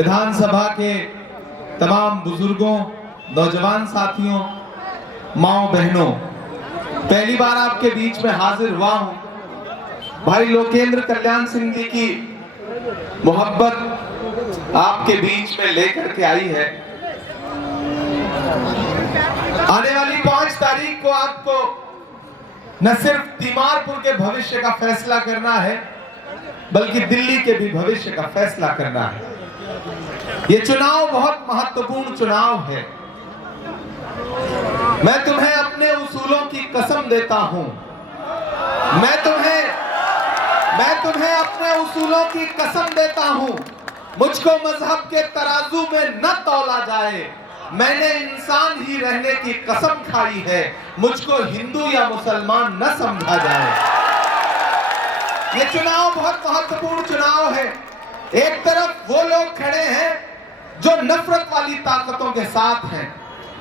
विधानसभा के तमाम बुजुर्गों, नौजवान साथियों, माओ बहनों, पहली बार आपके बीच में हाजिर हुआ हूं। भाई लोकेंद्र कल्याण सिंह जी की मोहब्बत आपके बीच में लेकर के आई है। आने वाली 5 तारीख को आपको न सिर्फ तीमारपुर के भविष्य का फैसला करना है, बल्कि दिल्ली के भी भविष्य का फैसला करना है। ये चुनाव बहुत महत्वपूर्ण चुनाव है। मैं तुम्हें अपने उसूलों की कसम देता हूं। मैं तुम्हें अपने उसूलों की कसम देता हूं। मुझको मजहब के तराजू में न तौला जाए। मैंने इंसान ही रहने की कसम खाई है। मुझको हिंदू या मुसलमान न समझा जाए। ये चुनाव बहुत महत्वपूर्ण चुनाव है। एक तरफ वो लोग खड़े हैं जो नफरत वाली ताकतों के साथ हैं।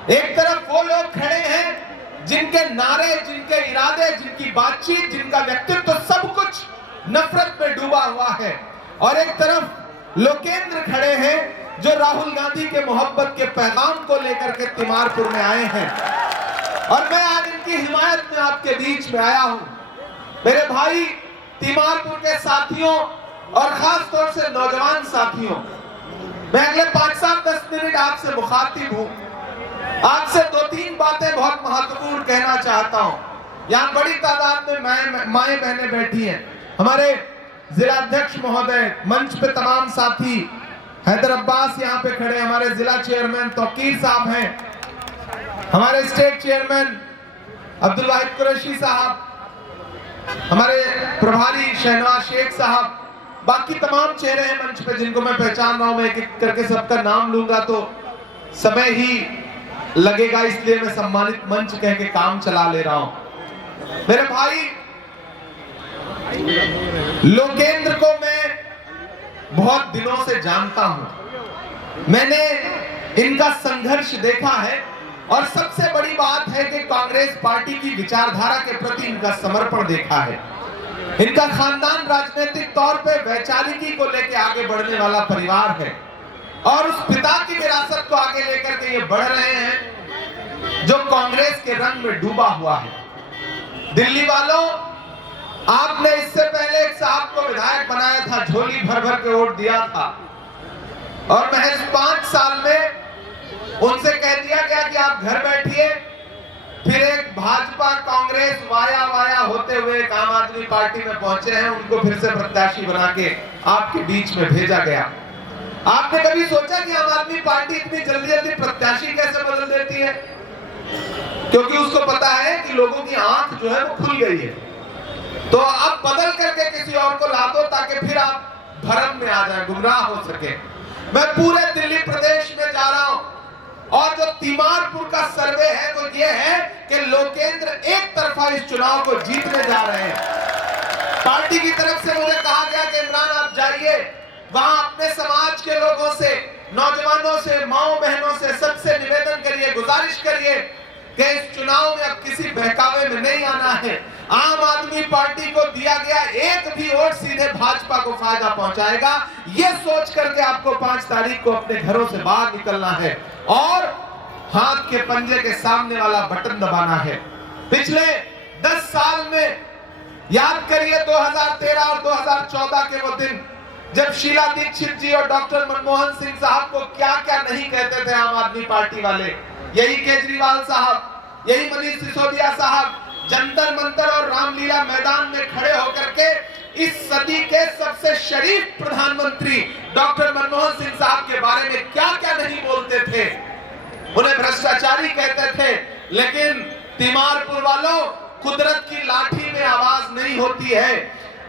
एक तरफ वो लोग खड़े हैं जिनके नारे, जिनके इरादे, जिनकी बातचीत, जिनका व्यक्तित्व सब कुछ नफरत में डूबा हुआ है। और एक तरफ लोकेंद्र खड़े हैं जो राहुल गांधी के मोहब्बत के पैगाम को लेकर के तीमारपुर में आए हैं। और मैं आज इनकी हिमायत में आपके बीच में आया हूं। मेरे भाई तीमारपुर के साथियों और खास तौर से नौजवान साथियों, मैं अगले 5-10 मिनट आपसे मुखातिब हूं। आपसे 2-3 बातें बहुत महत्वपूर्ण कहना चाहता हूं। यहां बड़ी तादाद में माए बहनें बैठी हैं। हमारे जिला अध्यक्ष महोदय, मंच पे तमाम साथी, हैदर अब्बास यहाँ पे खड़े, हमारे जिला चेयरमैन तौकीर साहब हैं, हमारे स्टेट चेयरमैन अब्दुल वाहिद कुरैशी साहब, हमारे प्रभारी शहनवाज शेख साहब, बाकी तमाम चेहरे हैं मंच पे जिनको मैं पहचान रहा हूं। मैं एक करके सबका नाम लूंगा तो समय ही लगेगा, इसलिए मैं सम्मानित मंच कह के काम चला ले रहा हूं। मेरे भाई लोकेंद्र को मैं बहुत दिनों से जानता हूं। मैंने इनका संघर्ष देखा है और सबसे बड़ी बात है कि कांग्रेस पार्टी की विचारधारा के प्रति इनका समर्पण देखा है। इनका खानदान राजनीतिक तौर पे वैचारिकी को लेकर आगे बढ़ने वाला परिवार है और उस पिता की विरासत को आगे लेकर के ये बढ़ रहे हैं जो कांग्रेस के रंग में डूबा हुआ है। दिल्ली वालों, आपने इससे पहले एक साहब को विधायक बनाया था, झोली भर भर के वोट दिया था और महज 5 साल में उनसे कह दिया गया कि आप घर बैठिए। फिर एक भाजपा कांग्रेस वाया वाया होते हुए एक आम आदमी पार्टी में पहुंचे हैं, उनको फिर से प्रत्याशी बना के आपके बीच में भेजा गया। आपने कभी सोचा कि आम आदमी पार्टी इतनी जल्दी जल्दी प्रत्याशी कैसे बदल देती है? क्योंकि उसको पता है कि लोगों की आंख जो है वो खुल गई है, तो अब बदल करके किसी और को ला दो ताकि फिर आप भरम में आ जाए, गुमराह हो सके। मैं पूरे दिल्ली प्रदेश में जा रहा हूं और जो तीमारपुर का सर्वे है वो ये है कि लोकेंद्र एक तरफा इस चुनाव को जीतने जा रहे हैं। पार्टी की तरफ से मुझे कहा गया कि इमरान आप जाइए, वहां अपने समाज के लोगों से, नौजवानों से, माओ बहनों से सबसे निवेदन करिए, गुजारिश करिए कि इस चुनाव में अब किसी बहकावे में नहीं आना है। आम आदमी पार्टी को दिया गया एक भी वोट सीधे भाजपा को फायदा पहुंचाएगा। ये सोच करके आपको 5 तारीख को अपने घरों से बाहर निकलना है और हाथ के पंजे के सामने वाला बटन दबाना है। पिछले 10 साल में याद करिए 2013 और 2014 के वो दिन जब शीला दीक्षित जी और डॉक्टर मनमोहन सिंह साहब को क्या क्या नहीं कहते थे आम आदमी पार्टी वाले। यही केजरीवाल साहब, यही मनीष सिसोदिया साहब जंतर मंतर और रामलीला मैदान में खड़े होकर के इस सदी के सबसे शरीफ प्रधानमंत्री डॉक्टर मनमोहन सिंह साहब के बारे में क्या क्या नहीं बोलते थे। उन्हें भ्रष्टाचारी कहते थे, लेकिन तीमारपुर वालों, कुदरत की लाठी में आवाज नहीं होती है।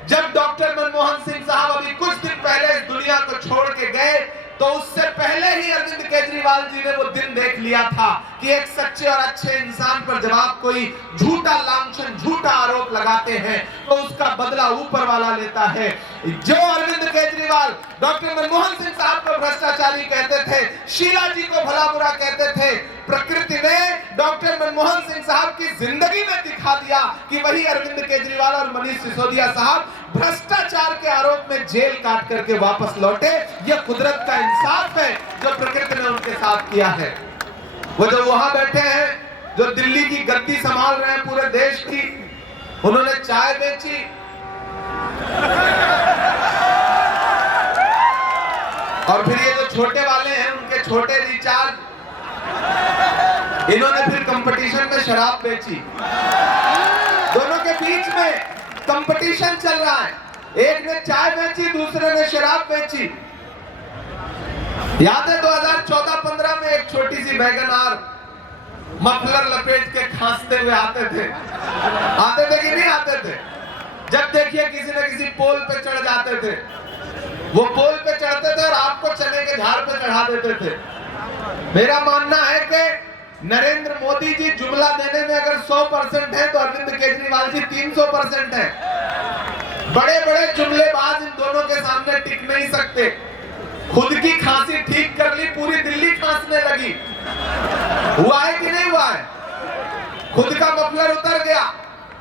जब डॉक्टर मनमोहन सिंह साहब अभी कुछ दिन पहले इस दुनिया को छोड़ के गए तो उससे पहले ही अरविंद केजरीवाल जी ने वो दिन देख लिया था कि एक सच्चे और अच्छे इंसान पर जब आप कोई झूठा लांछन, झूठा आरोप लगाते हैं तो उसका बदला ऊपर वाला लेता है। जो अरविंद केजरीवाल डॉक्टर मनमोहन सिंह साहब को भ्रष्टाचारी कहते थे, शीला जी को भला बुरा कहते थे, प्रकृति ने डॉक्टर मनमोहन सिंह साहब की जिंदगी में दिखा दिया कि वही अरविंद केजरीवाल और मनीष सिसोदिया साहब भ्रष्टाचार के आरोप में जेल काट करके वापस लौटे। यह कुदरत का इंसाफ है जो प्रकृति ने उनके साथ किया है। वो जो वहां बैठे हैं, जो दिल्ली की गद्दी संभाल रहे हैं पूरे देश की, उन्होंने चाय बेची, और फिर ये जो छोटे वाले हैं उनके छोटे रिचार्ज, इन्होंने फिर कंपटीशन में शराब बेची। दोनों के बीच में कंपटीशन चल रहा है, एक ने चाय बेची, दूसरे ने शराब बेची। याद है 2014-15 में एक छोटी सी वैगनआर मफलर लपेट के खांसते हुए आते थे कि नहीं आते थे? जब देखिए किसी न किसी पोल पे चढ़ जाते थे, वो पोल पे चढ़ते थे और आपको चने के झाड़ पे चढ़ा देते थे। मेरा मानना है कि नरेंद्र मोदी जी जुमला देने में अगर 100% है तो अरविंद केजरीवाल जी 300% है। बड़े बड़े जुमलेबाज इन दोनों के सामने टिक नहीं सकते। खुद की खांसी ठीक कर ली, पूरी दिल्ली खांसने लगी। हुआ है कि नहीं हुआ है? खुद का मफलर उतर गया।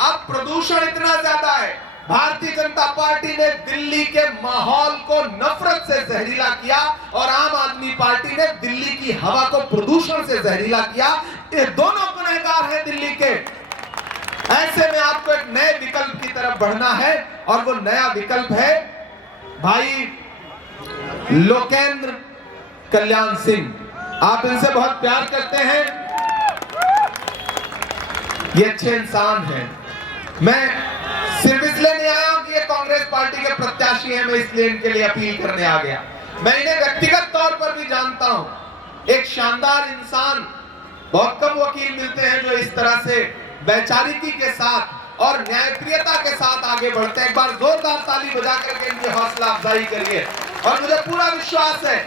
अब प्रदूषण इतना ज्यादा है, भारतीय जनता पार्टी ने दिल्ली के माहौल को नफरत से जहरीला किया और आम आदमी पार्टी ने दिल्ली की हवा को प्रदूषण से जहरीला किया। ये दोनों गुनहगार हैं दिल्ली के। ऐसे में आपको एक नए विकल्प की तरफ बढ़ना है और वो नया विकल्प है भाई लोकेंद्र कल्याण सिंह। आप इनसे बहुत प्यार करते हैं, ये अच्छे इंसान हैं। मैं सिर्फ इसलिए नहीं आया कि ये कांग्रेस पार्टी के प्रत्याशी हैं, मैं इसलिए इनके लिए अपील करने आ गया। मैं इन्हें व्यक्तिगत तौर पर भी जानता हूं। एक शानदार इंसान, बहुत कम वकील मिलते हैं जो इस तरह से वैचारिकी के साथ और न्यायप्रियता के साथ आगे बढ़ते हैं। एक बार जोरदार ताली बजा करके इनकी हौसला अफजाई करिए। और मुझे पूरा विश्वास है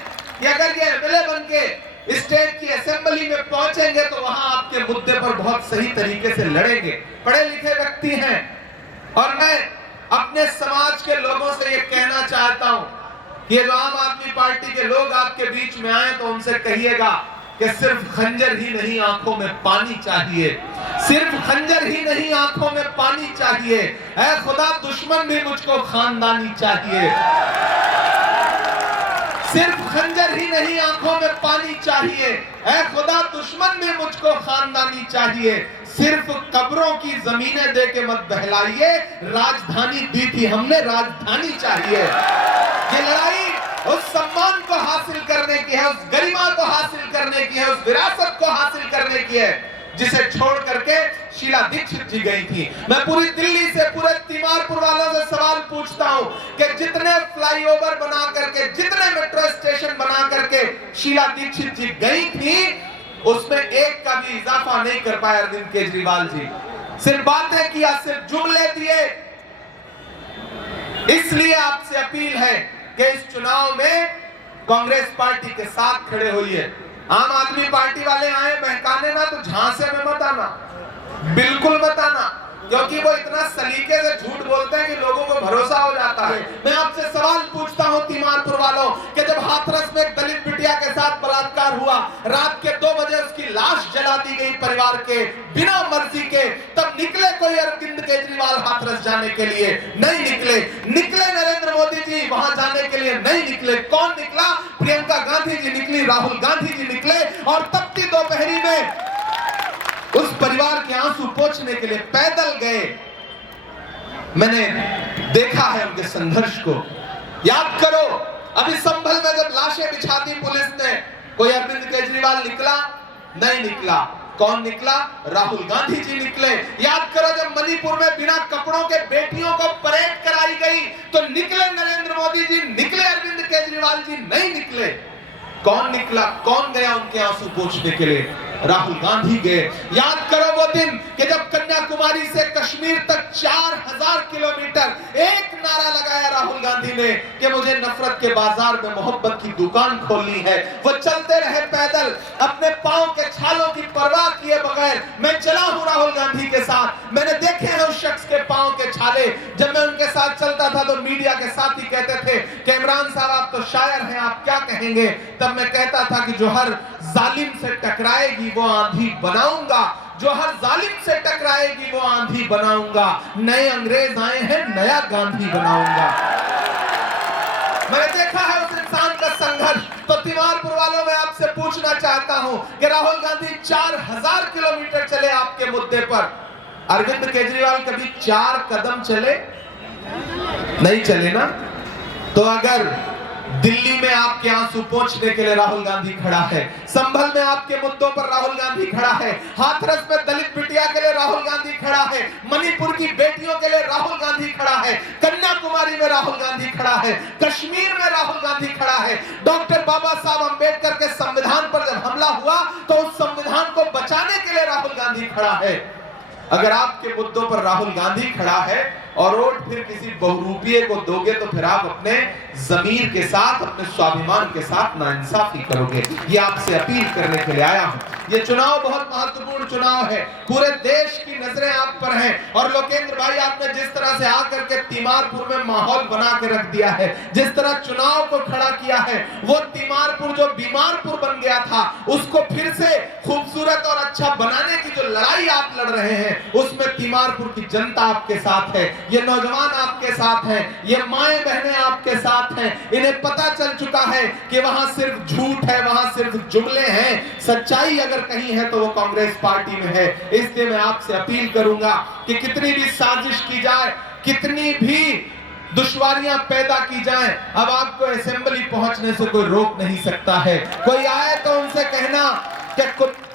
कि अगर ये एमएलए बन के स्टेट की असेंबली में पहुंचेंगे तो वहां आपके मुद्दे पर बहुत सही तरीके से लड़ेंगे। पढ़े लिखे व्यक्ति हैं और मैं अपने समाज के लोगों से ये कहना चाहता हूं कि जो आम आदमी पार्टी के लोग आपके बीच में आए तो उनसे कहिएगा कि सिर्फ खंजर ही नहीं आंखों में पानी चाहिए, सिर्फ खंजर ही नहीं आंखों में पानी चाहिए। ऐ खुदा दुश्मन भी मुझको खानदानी चाहिए। सिर्फ खंजर ही नहीं आंखों में पानी चाहिए, ऐ खुदा दुश्मन भी मुझको खानदानी चाहिए। सिर्फ कब्रों की जमीनें दे के मत बहलाइए, राजधानी दी थी हमने, राजधानी चाहिए। ये लड़ाई उस सम्मान को हासिल करने की है, उस गरिमा को हासिल करने की है, उस विरासत को हासिल करने की है जिसे छोड़ करके शीला दीक्षित जी गई थी। मैं पूरी दिल्ली से, पूरे तिमारपुर वालों से सवाल पूछता हूं कि जितने फ्लाईओवर बना करके, जितने मेट्रो स्टेशन बना करके शीला दीक्षित जी गई थी, उसमें एक का भी इजाफा नहीं कर पाए अरविंद केजरीवाल जी। सिर्फ बातें किया, सिर्फ जुमले दिए। इसलिए आपसे अपील है कि इस चुनाव में कांग्रेस पार्टी के साथ खड़े होइए। आम आदमी पार्टी वाले आए बहकाने ना तो झांसे में मत आना, बिल्कुल मत आना, क्योंकि वो इतना सलीके से झूठ बोलते हैं कि लोगों को भरोसा हो जाता है। मैं आपसे सवाल पूछता हूं तिमारपुर वालों कि जब हाथरस में एक दलित बिटिया के साथ बलात्कार हुआ, रात के 2 बजे उसकी लाश जला दी गई परिवार के बिना मर्जी के, तब निकले कोई अरविंद केजरीवाल हाथरस जाने के लिए? नहीं निकले। निकले नरेंद्र मोदी जी वहां जाने के लिए? नहीं निकले। कौन निकला? प्रियंका गांधी जी निकली, राहुल गांधी जी निकले और तपती दोपहरी में उस परिवार के आंसू पोंछने के लिए पैदल गए। मैंने देखा है उनके संघर्ष को। याद करो, अभी संभल में जब लाशें बिछा दी पुलिस ने, कोई अरविंद केजरीवाल निकला? नहीं निकला। कौन निकला? राहुल गांधी जी निकले। याद करो, जब मणिपुर में बिना कपड़ों के बेटियों को परेड कराई गई तो निकले नरेंद्र मोदी जी, निकले अरविंद केजरीवाल जी? नहीं निकले। कौन निकला? कौन गया उनके आंसू पोंछने के लिए? राहुल गांधी गए। याद करो वो दिन कि जब कन्याकुमारी से कश्मीर तक 4000 किलोमीटर एक नारा लगाया राहुल गांधी ने कि मुझे नफरत के बाजार में मोहब्बत की दुकान खोलनी है। वो चलते रहे पैदल, अपने पांव के छालों की परवाह किए बगैर। मैं चला हूं राहुल गांधी के साथ, मैंने देखे हैं उस शख्स के पांव के छाले। जब मैं उनके साथ चलता था तो मीडिया के साथी कहते थे कि इमरान साहब आप तो शायर हैं, आप क्या कहेंगे? तब मैं कहता था कि जो हर जालिम से टकराएगी वो आंधी बनाऊंगा, जो हर जालिम से टकराएगी वो आंधी बनाऊंगा। नए अंग्रेज आए हैं, नया गांधी बनाऊंगा। मैंने देखा है उस इंसान का संघर्ष। तो तिमारपुर वालों में आपसे पूछना चाहता हूं कि राहुल गांधी 4000 किलोमीटर चले आपके मुद्दे पर, अरविंद केजरीवाल कभी 4 कदम चले? नहीं चले ना। तो अगर दिल्ली में आपके आंसू पोंछने के लिए राहुल गांधी खड़ा है, संभल में आपके मुद्दों पर राहुल गांधी खड़ा है, हाथरस में दलित बिटिया के लिए राहुल गांधी खड़ा है, मणिपुर की बेटियों के लिए राहुल गांधी खड़ा है, कन्याकुमारी में राहुल गांधी खड़ा है, कश्मीर में राहुल गांधी खड़ा है, डॉक्टर बाबा साहब अंबेडकर के संविधान पर जब हमला हुआ तो उस संविधान को बचाने के लिए राहुल गांधी खड़ा है। अगर आपके मुद्दों पर राहुल गांधी खड़ा है और वोट फिर किसी बहुरूपिये को दोगे तो फिर आप अपने जमीर के साथ, अपने स्वाभिमान के साथ नाइंसाफी करोगे। ये आपसे अपील करने के लिए आया हूं। ये चुनाव बहुत महत्वपूर्ण चुनाव है, पूरे देश की नजरें आप पर हैं। और लोकेंद्र भाई, आपने जिस तरह से आकर के तिमारपुर में माहौल बना के रख दिया है, जिस तरह चुनाव को खड़ा किया है, वो तिमारपुर जो बीमारपुर बन गया था उसको फिर से खूबसूरत और अच्छा बनाने की जो लड़ाई आप लड़ रहे हैं, उसमें तिमारपुर की जनता आपके साथ है, ये नौजवान आपके साथ हैं, ये माएं बहनें आपके साथ हैं। इन्हें पता चल चुका है कि वहां सिर्फ झूठ है, वहां सिर्फ जुमले हैं, सच्चाई अगर कहीं है तो वो कांग्रेस पार्टी में है। इसलिए मैं आपसे अपील करूंगा कि कितनी भी साजिश की जाए, कितनी भी दुश्वारियां पैदा की जाएं, अब आपको असेंबली पहुंचने से कोई रोक नहीं सकता है। कोई आए तो उनसे कहना कि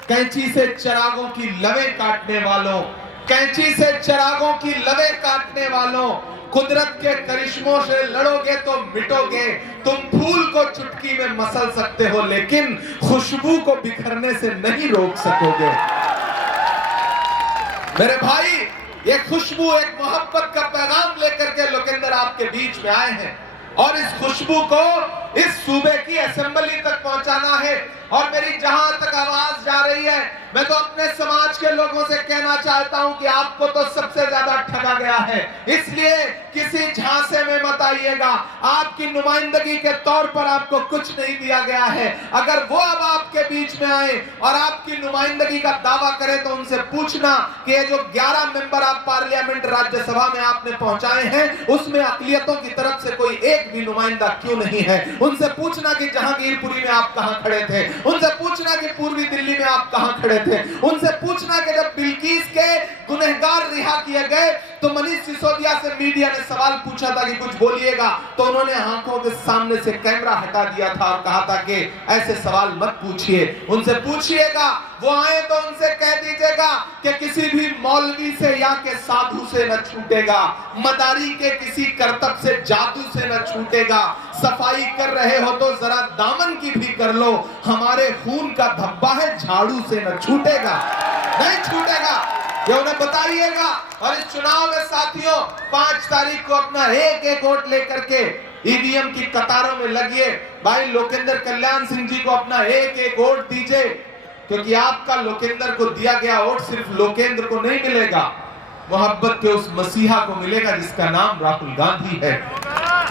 कैंची से चिरागों की लवें काटने वालों, कैंची से चिरागों की लवें काटने वालों, कुदरत के करिश्मों से लड़ोगे तो मिटोगे। तुम फूल को चुटकी में मसल सकते हो लेकिन खुशबू को बिखरने से नहीं रोक सकोगे। मेरे भाई, ये खुशबू एक मोहब्बत का पैगाम लेकर के लोकेंद्र आपके बीच में आए हैं और इस खुशबू को इस सूबे की असेंबली तक पहुंचाना है। और मेरी जहां तक आवाज जा रही है, मैं तो अपने समाज के लोगों से कहना चाहता हूं कि आपको तो सबसे ज्यादा ठगा गया है, इसलिए किसी झांसे में मत आइएगा। आपकी नुमाइंदगी के तौर पर आपको कुछ नहीं दिया गया है। अगर वो अब आपके बीच में आए और आपकी नुमाइंदगी का दावा करें तो उनसे पूछना कि ये जो 11 मेंबर आप पार्लियामेंट राज्यसभा में आपने पहुंचाए हैं, उसमें अकलियतों की तरफ से कोई एक भी नुमाइंदा क्यों नहीं है। उनसे पूछना कि जहांगीरपुरी में आप कहां खड़े थे, उनसे पूछना कि पूर्वी दिल्ली में आप कहां खड़े थे, उनसे पूछना कि जब बिल्किस के गुनहगार रिहा किए गए तो मनीष सिसोदिया से मीडिया ने सवाल पूछा था कि कुछ बोलिएगा, तो उन्होंने आंखों के सामने से कैमरा हटा दिया था और कहा था कि ऐसे सवाल मत पूछिए। उनसे पूछिएगा, वो आए तो उनसे कह दीजिएगा कि किसी भी मौलवी से या के साधु से न छूटेगा, मदारी के किसी करतब से जादू से न छूटेगा। सफाई कर रहे हो तो जरा दामन की भी कर लो, हमारे खून का धब्बा है झाड़ू से न छूटेगा, नहीं छूटेगा, ये उन्हें बताइएगा। और इस चुनाव में साथियों 5 तारीख को अपना एक एक वोट लेकर के ईवीएम की कतारों में लगिए। भाई लोकेंद्र कल्याण सिंह जी को अपना एक एक वोट दीजिए, क्योंकि आपका लोकेंद्र को दिया गया वोट सिर्फ लोकेंद्र को नहीं मिलेगा, मोहब्बत के उस मसीहा को मिलेगा जिसका नाम राहुल गांधी है।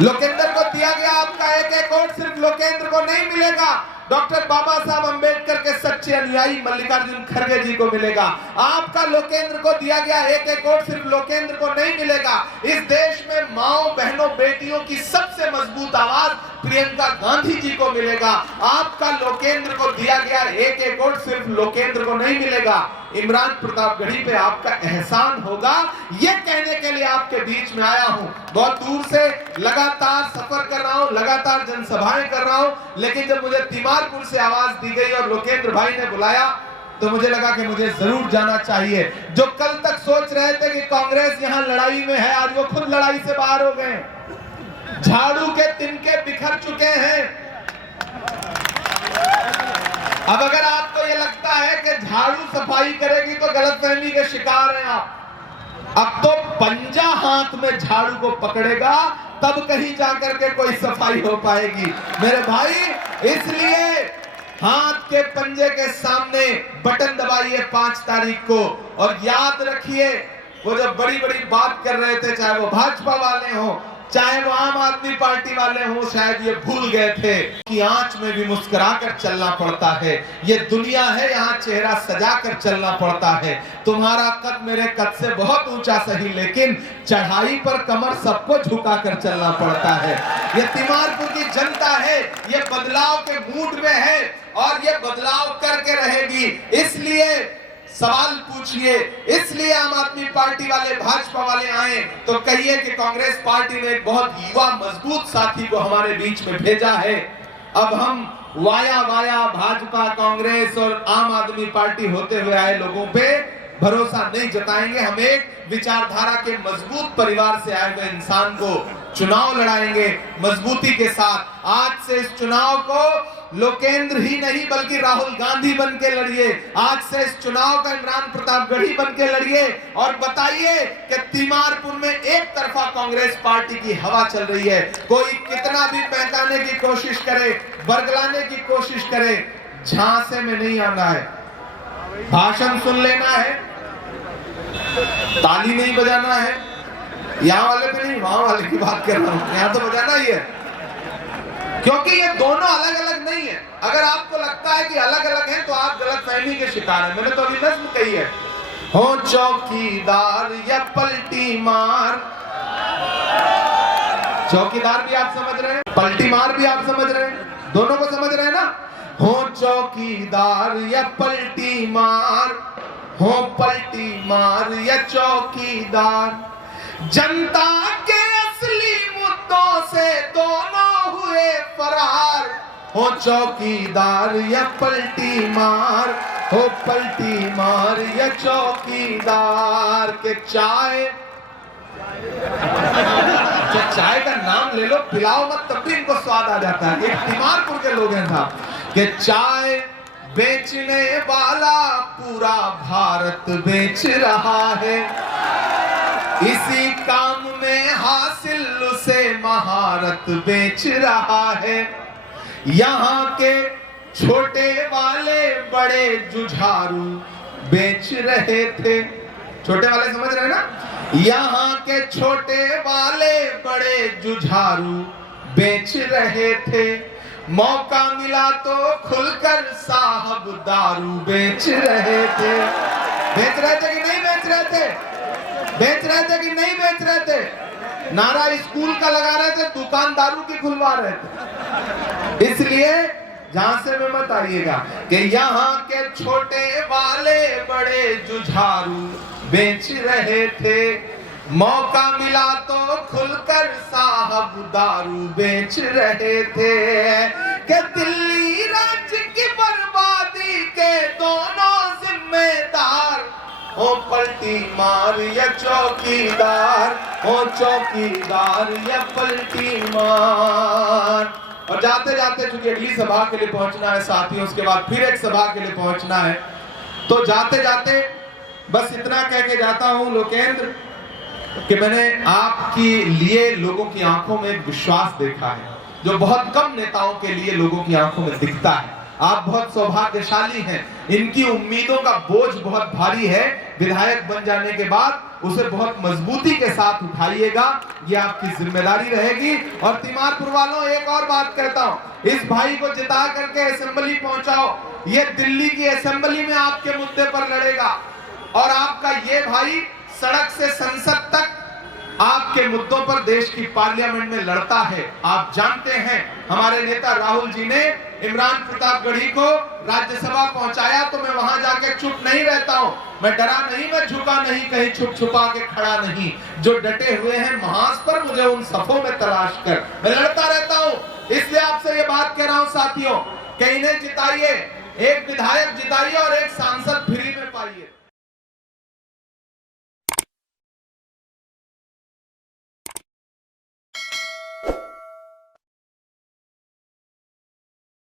लोकेंद्र को दिया गया आपका एक एक वोट सिर्फ लोकेंद्र को नहीं मिलेगा, डॉक्टर बाबा साहब अंबेडकर के सच्चे अनुयायी मल्लिकार्जुन खड़गे जी को मिलेगा। आपका लोकेंद्र को दिया गया एक एक वोट सिर्फ लोकेंद्र को नहीं मिलेगा, इस देश में माओ बहनों बेटियों की सबसे मजबूत आवाज प्रियंका गांधी जी को मिलेगा। आपका लोकेंद्र को दिया गया एक एक वोट सिर्फ लोकेंद्र को नहीं मिलेगा, इमरान प्रतापगढ़ी पे आपका एहसान होगा। ये कहने के लिए आपके बीच में आया हूं। बहुत दूर से लगातार सफर कर रहा हूं, लगातार जनसभाएं कर रहा हूं, लेकिन जब मुझे तिमारपुर से आवाज दी गई और लोकेंद्र भाई ने बुलाया तो मुझे लगा कि मुझे जरूर जाना चाहिए। जो कल तक सोच रहे थे कि कांग्रेस यहां लड़ाई में है, आज वो खुद लड़ाई से बाहर हो गए, झाड़ू के तिनके बिखर चुके हैं। अब अगर आपको ये लगता है कि झाड़ू सफाई करेगी तो गलतफहमी के शिकार हैं आप। अब तो पंजा हाथ में झाड़ू को पकड़ेगा तब कहीं जाकर के कोई सफाई हो पाएगी मेरे भाई। इसलिए हाथ के पंजे के सामने बटन दबाइए 5 तारीख को, और याद रखिए वो जब बड़ी बड़ी बात कर रहे थे, चाहे वो भाजपा वाले हो, चाहे वो आम आदमी पार्टी वाले हों, शायद ये भूल गए थे कि आंच में भी मुस्कुराकर चलना पड़ता है। ये दुनिया है, यहाँ चेहरा सजाकर चलना पड़ता है। तुम्हारा कद मेरे कद से बहुत ऊंचा सही, लेकिन चढ़ाई पर कमर सबको झुकाकर चलना पड़ता है। ये तिमारपुर की जनता है, ये बदलाव के मूड में है और ये बदलाव करके रहेगी। इसलिए सवाल पूछिए, इसलिए आम आदमी पार्टी वाले, भाजपा वाले आए तो कहिए कि कांग्रेस पार्टी ने एक बहुत युवा मजबूत साथी को हमारे बीच में भेजा है। अब हम वाया भाजपा, कांग्रेस और आम आदमी पार्टी होते हुए आए लोगों पे भरोसा नहीं जताएंगे। हम एक विचारधारा के मजबूत परिवार से आए हुए इंसान को चुनाव लड़ाएंगे मजबूती के साथ। आज से इस चुनाव को लोकेंद्र ही नहीं बल्कि राहुल गांधी बन के लड़िए। आज से इस चुनाव का इमरान प्रतापगढ़ी बन के लड़िए और बताइए कि तिमारपुर में एक तरफा कांग्रेस पार्टी की हवा चल रही है। कोई कितना भी बहकाने की कोशिश करे, बरगलाने की कोशिश करे, झांसे में नहीं आना है। भाषण सुन लेना है, ताली नहीं बजाना है। यहाँ वाले पे नहीं, वहां वाले की बात कर रहा हूं, यहाँ तो बजाना ही है, क्योंकि ये दोनों अलग अलग नहीं है। अगर आपको लगता है कि अलग अलग हैं तो आप गलतफहमी के शिकार हैं। मैंने तो अभी नज्म कही है, हो चौकीदार या पलटी मार। चौकीदार भी आप समझ रहे हैं, पलटी मार भी आप समझ रहे हैं, दोनों को समझ रहे हैं ना। हो चौकीदार या पलटी मार, हो पलटी मार या चौकीदार, जनता के असली मुद्दों से दोनों हुए फरार। हो चौकीदार या पलटी मार, हो पलटी मार या चौकीदार। के चाय चाय का नाम ले लो, पिलाओ मत, तब भी इनको स्वाद आ जाता है। एक तिमारपुर के लोग हैं था कि चाय बेचने वाला पूरा भारत बेच रहा है, इसी काम में हासिल उसे महारत बेच रहा है। यहाँ के छोटे वाले बड़े जुझारू बेच रहे थे। छोटे वाले समझ रहे हैं ना, यहाँ के छोटे वाले बड़े जुझारू बेच रहे थे। मौका मिला तो खुलकर साहब दारू बेच रहे थे। बेच रहे थे कि नहीं बेच रहे थे? बेच रहे थे कि नहीं बेच रहे थे? नारा स्कूल का लगा रहे थे, दुकान दारू की खुलवा रहे थे। इसलिए झांसे में मत आइएगा कि यहाँ के छोटे वाले बड़े जुझारू बेच रहे थे। मौका मिला तो खुलकर साहब दारू बेच रहे थे। कि दिल्ली राज्य की बर्बादी के दोनों जिम्मेदार, हो पलटी मार या चौकीदार, हो चौकीदार या पलटी मार। और जाते जाते चूंकि अगली सभा के लिए पहुंचना है साथियों, उसके बाद फिर एक सभा के लिए पहुंचना है, तो जाते जाते बस इतना कह के जाता हूं लोकेंद्र कि मैंने आपके लिए लोगों की आंखों में विश्वास देखा है जो बहुत कम नेताओं के लिए लोगों की आंखों में दिखता है। आप बहुत सौभाग्यशाली हैं, इनकी उम्मीदों का बोझ बहुत भारी है। विधायक बन जाने के बाद उसे बहुत मजबूती के साथ उठाइएगा, ये आपकी जिम्मेदारी रहेगी। और तिमारपुर वालों, एक और बात कहता हूं, इस भाई को जिता करके असेंबली पहुंचाओ। ये दिल्ली की असेंबली में आपके मुद्दे पर लड़ेगा और आपका ये भाई सड़क से संसद तक आपके मुद्दों पर देश की पार्लियामेंट में लड़ता है। आप जानते हैं हमारे नेता राहुल जी ने इमरान प्रतापगढ़ी को राज्यसभा पहुंचाया, तो मैं वहां जाके चुप नहीं रहता हूं। मैं डरा नहीं, मैं झुका नहीं, कहीं छुप छुपा के खड़ा नहीं। जो डटे हुए हैं महाज पर, मुझे उन सफों में तलाश कर, मैं लड़ता रहता हूं। इसलिए आपसे ये बात कह रहा हूं साथियों कि इन्हें जिताइए, एक विधायक जिताइए और एक सांसद फ्री में पाइए।